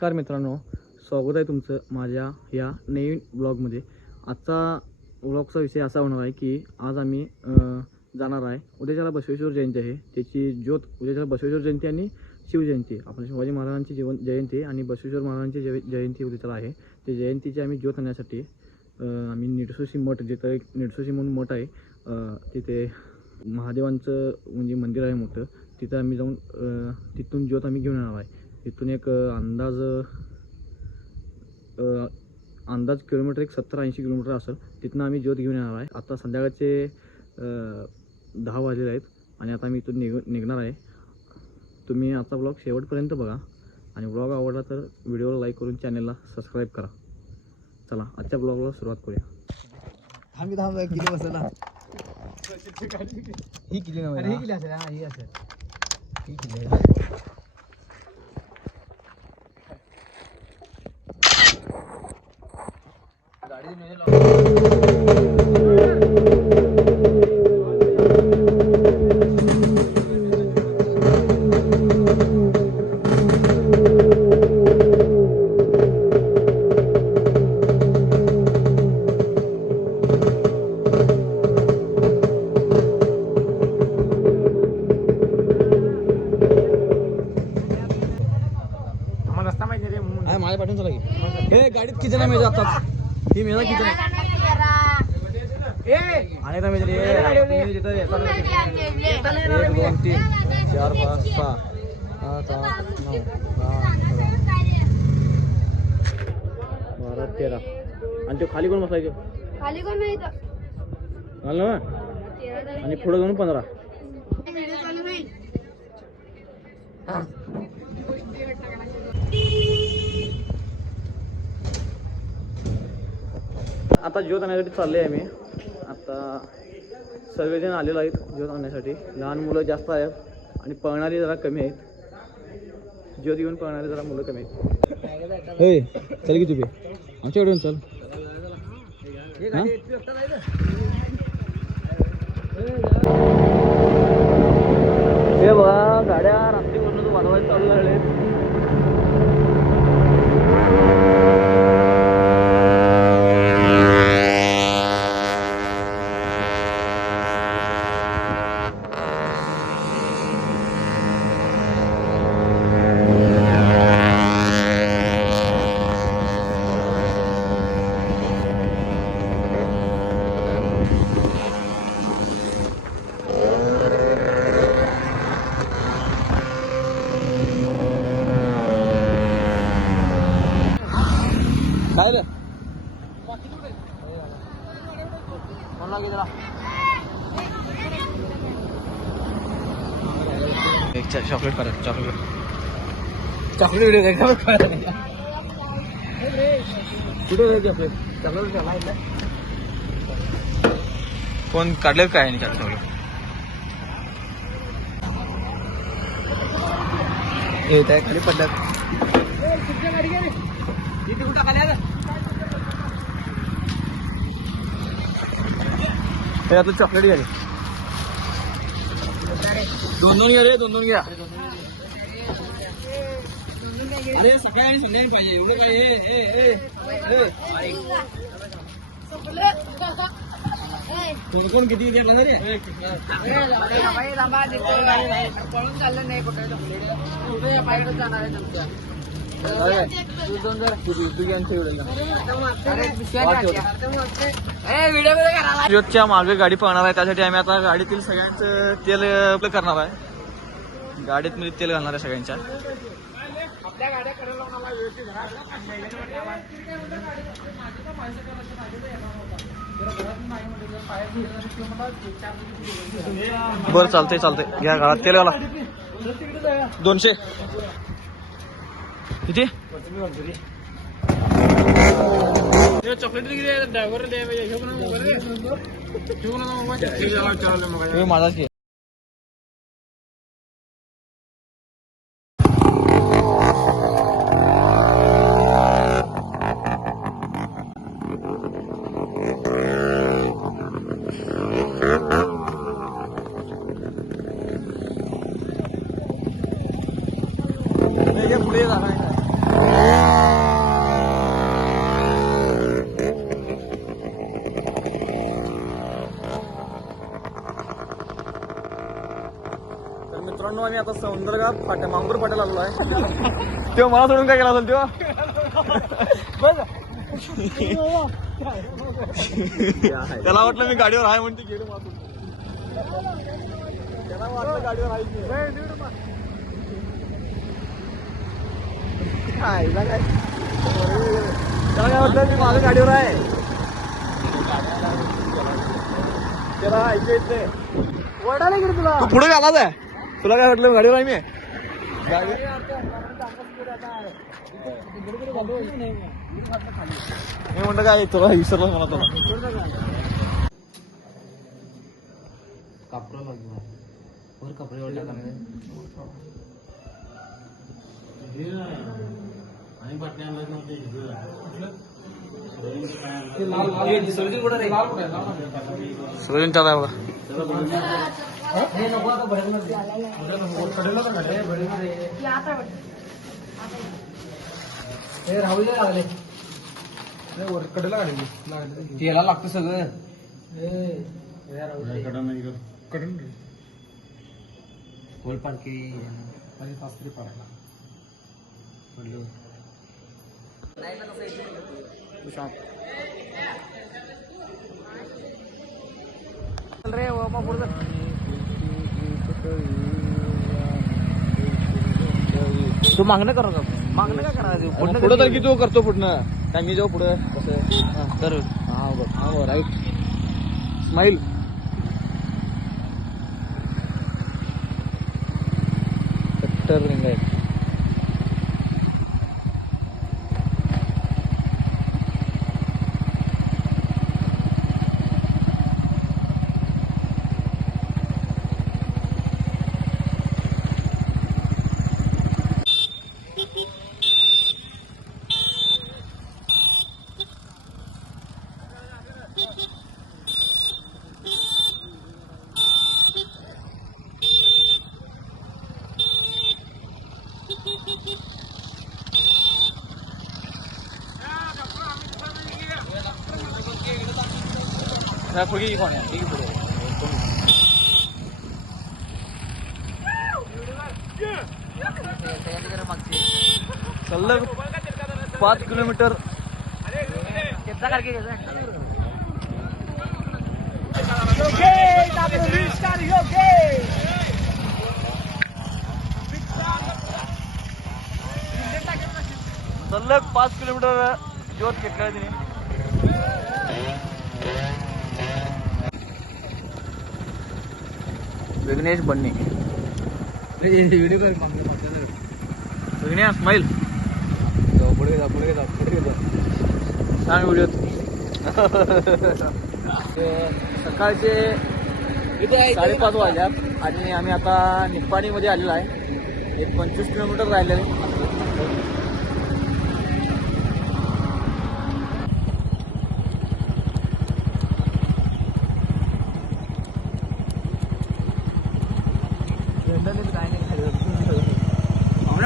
नमस्कार मित्रांनो, स्वागत आहे तुमचं माझ्या या नवीन ब्लॉगमध्ये। आजचा ब्लॉगचा विषय असा होणार आहे की आज आम्ही जाणार आहे, उद्याच्याला बसवेश्वर जयंती आहे, त्याची ज्योत उद्याच्याला बसवेश्वर जयंती आणि शिवजयंती, आपण शिवाजी महाराजांची जयंती आणि बसवेश्वर महाराजांची जयंती उद्याच्याला आहे। ते जयंतीची आम्ही ज्योत आणण्यासाठी आम्ही निडसोशी मठ, जिथं एक निडसोशी म्हणून मठ आहे, तिथे महादेवांचं म्हणजे मंदिर आहे मोठं, तिथं आम्ही जाऊन तिथून ज्योत आम्ही घेऊन येणार आहे। इथून एक अंदाज किलोमीटर एक 70-80 किलोमीटर असेल, तिथून आम्ही ज्योत घेऊन येणार आहे। आता संध्याकाळचे 10 वाजले आहेत आणि आता आम्ही इथून निघणार आहे। तुम्ही आजचा ब्लॉग शेवटपर्यंत बघा आणि ब्लॉग आवडला तर व्हिडिओला लाईक करून चॅनलला सबस्क्राईब करा। चला आजच्या ब्लॉगला सुरुवात करूया। आम्ही थांबलो किती बसला ही किती नव्हे, ही किती असेल, ही असेल, ही किती माझ्या पाठवून चला की हे गाडीत किती ना मेजा जातात, ही मेजा किती आणि ना मेजरी 1 2 3 4 5 6 7 8 9 10 12 13 आणि तो खाली कोण बसायचो, खाली कोण नाही झालं ना, आणि पुढे जाऊन 15 आता ज्योत आणण्यासाठी चालले आहे मी। आता सर्वजण आलेलो आहेत ज्योत आणण्यासाठी, लहान मुलं जास्त आहेत आणि पळणारी जरा कमी आहेत, ज्योत घेऊन पळणारी जरा मुलं कमी आहेत। हे चल की तुम्ही आमच्याकडून चल, हे बघा गाड्या रात्रीवरून वाजवायला चालू झाले। काय रे चॉकलेट करा, चॉकलेट व्हिडिओ कुठे चॉकलेट चॉकलेट कोण काढले काय नाही चॉकलेट येत आहे खाली पडल्यात कुठं खाली हे आता चॉकलेट घ्या, 2-2 घ्या रे, 2-2 घ्या, सकाळी आणि संध्याकाळी पाहिजे एवढे पाहिजे। कोण किती घेतला रे, पळून चाललं नाही कुठे जाणार आहे तुमचं ज्योतच्या मागे गाडी पळणार आहे, त्यासाठी आम्ही आता गाडीतील सगळ्यांचं तेल करणार आहे, गाडीत मध्ये तेल घालणार आहे सगळ्यांच्या। बरं चालतंय चालतंय, घ्या घरात तेल घाला, 200 किती चॉकलेट ड्रायव्हर माझाच घे। पुढे मित्रांनो आम्ही आता सौंदर्यात फाट्या मांगूर फाट्याला आलो आहे. तेव्हा मला सोडून काय केला असेल तेव्हा त्याला वाटलं मी गाडीवर आहे म्हणते गेलो मागून. त्याला वाटलं गाडीवर आहे त्याला काय वाटलं मी माझ्या गाडीवर आहे. त्याला ऐकू येत नाही. वडाला गेली तुला तू पुढे आलाच आहे. तुला काय वाटलं गाडीवर आहे मी मी म्हणलं काय तुला विसरलं मला तुला कापरा लागला वर कपडे ओढल्या का नाही आणि बाटल्या आणल्या नव्हते सगळं चालू आहे बघा. याला लागतं सगळं खोल पालखी पडायला पडलो रे तू मागणं कर मागणं काय करायचं पुढं तर की तू करतो पुढनं काय मी जाऊ पुढं कसं तर हा राईट स्माईल कट्टर रिंग आहे. पुढे कोण आहे ठीक पुढे सलग 5 किलोमीटर सलग 5 किलोमीटर ज्योत घेतलाय तिने. विघ्नेश बन्ने व्हिडिओ कर विघ्नेश स्माईल पुढे जा छान व्हिडिओ. सकाळचे 5:30 वाजल्यात आणि आम्ही आता निप्पाणीमध्ये आलेलो आहे. एक 25 किलोमीटर राहिलेले. काय नाही खाली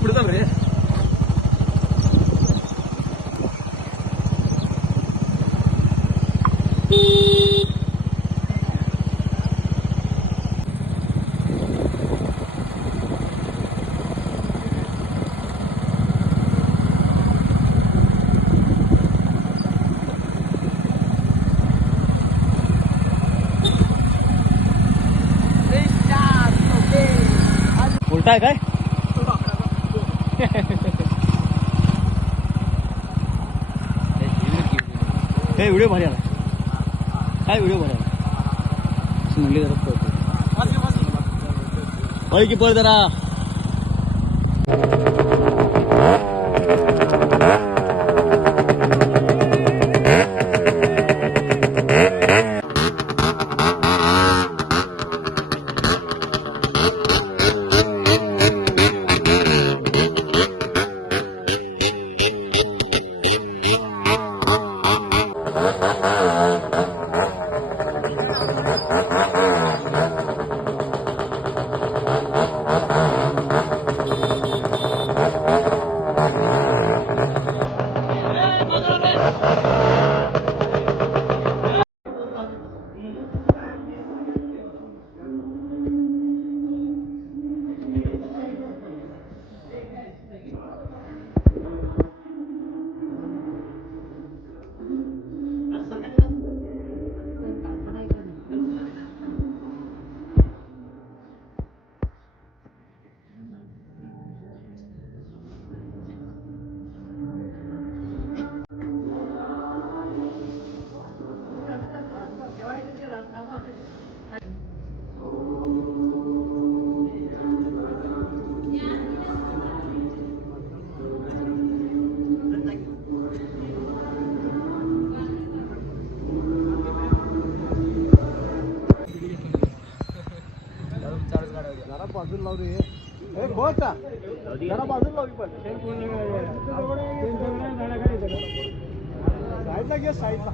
पुढे चाल रे. उलटा आहे काय हे व्हिडिओ भारी आला काय व्हिडिओ भारी आला असं म्हणले जरा पळतो की पळ जरा. बाजूला लावू रे हे बोलता जरा बाजूला लावली पण साईडला घे साईडला